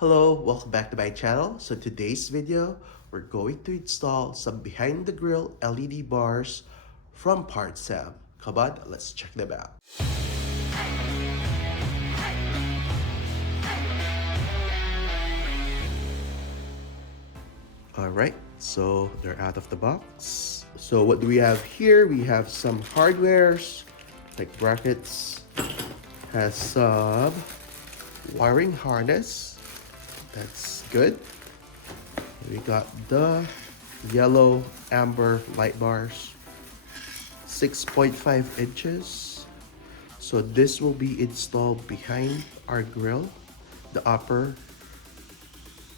Hello, welcome back to my channel. So today's video, we're going to install some behind the grill LED bars from Partsam. Come on, let's check them out. Alright, so they're out of the box. So what do we have here? We have some hardwares, like brackets, has some wiring harness. That's good. We got the yellow amber light bars, 6.5 inches. So this will be installed behind our grill, the upper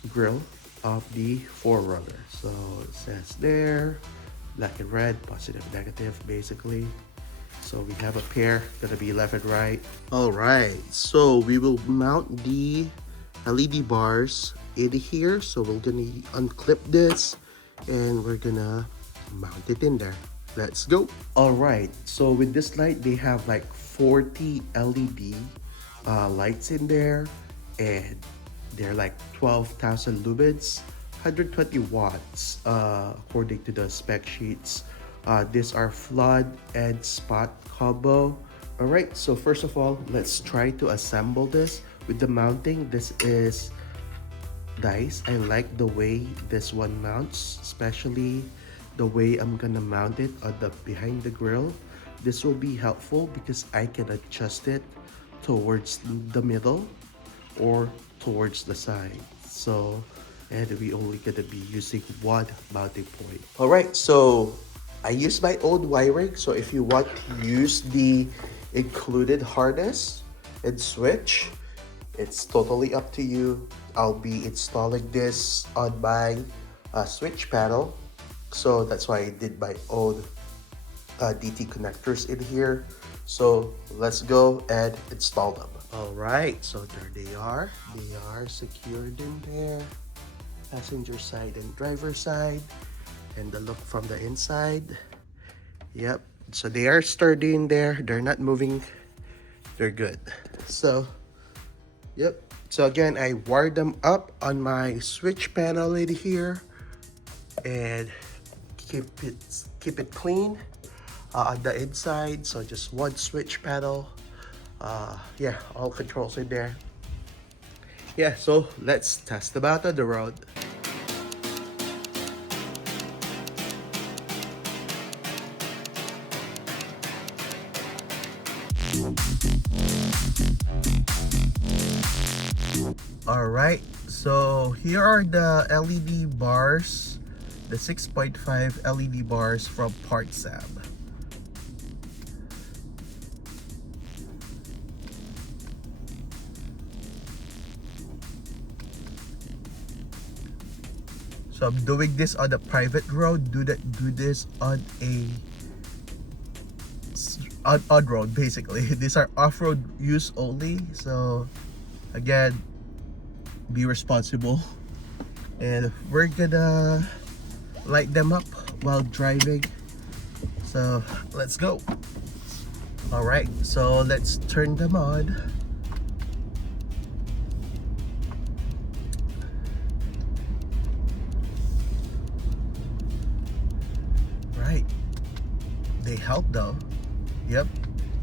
grill of the 4Runner. So it says there, black and red, positive, negative, basically. So we have a pair, gonna be left and right. All right, so we will mount the LED bars in here. So we're gonna unclip this and we're gonna mount it in there. Let's go. All right, so with this light, they have like 40 LED lights in there, and they're like 12,000 lumens, 120 watts according to the spec sheets. These are flood and spot combo. All right, so first of all, let's try to assemble this. With the mounting, this is nice. I like the way this one mounts, especially the way I'm gonna mount it on the behind the grill. This will be helpful because I can adjust it towards the middle or towards the side. So, and we only gonna be using one mounting point. All right, so I use my own wiring. So if you want to use the included harness and switch, it's totally up to you. I'll be installing this on my switch panel. So that's why I did my own DT connectors in here. So let's go and install them. All right, so there they are. They are secured in there. Passenger side and driver side. And the look from the inside. Yep, so they are sturdy in there. They're not moving. They're good. So, yep. So again, I wired them up on my switch panel in here. And keep it clean on the inside. So just one switch panel. Yeah, all controls in there. Yeah, so let's test them out on the road. All right, so here are the LED bars, the 6.5 LED bars from Partsam. So I'm doing this on a private road. Do this on a on road basically. These are off-road use only. So again, be responsible, and we're gonna light them up while driving. So let's go. All right, so let's turn them on. Right, they help though. Yep,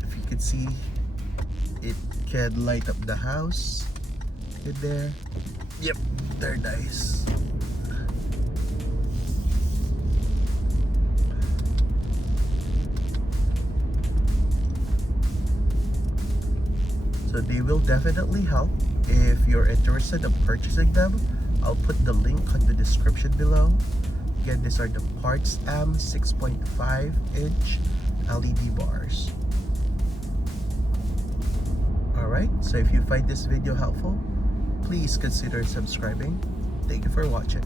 if you can see, it can light up the house in there. Yep, they're nice. So they will definitely help. If you're interested in purchasing them, I'll put the link on the description below. Again, these are the Partsam 6.5-inch LED bars. Alright, so if you find this video helpful, please consider subscribing. Thank you for watching.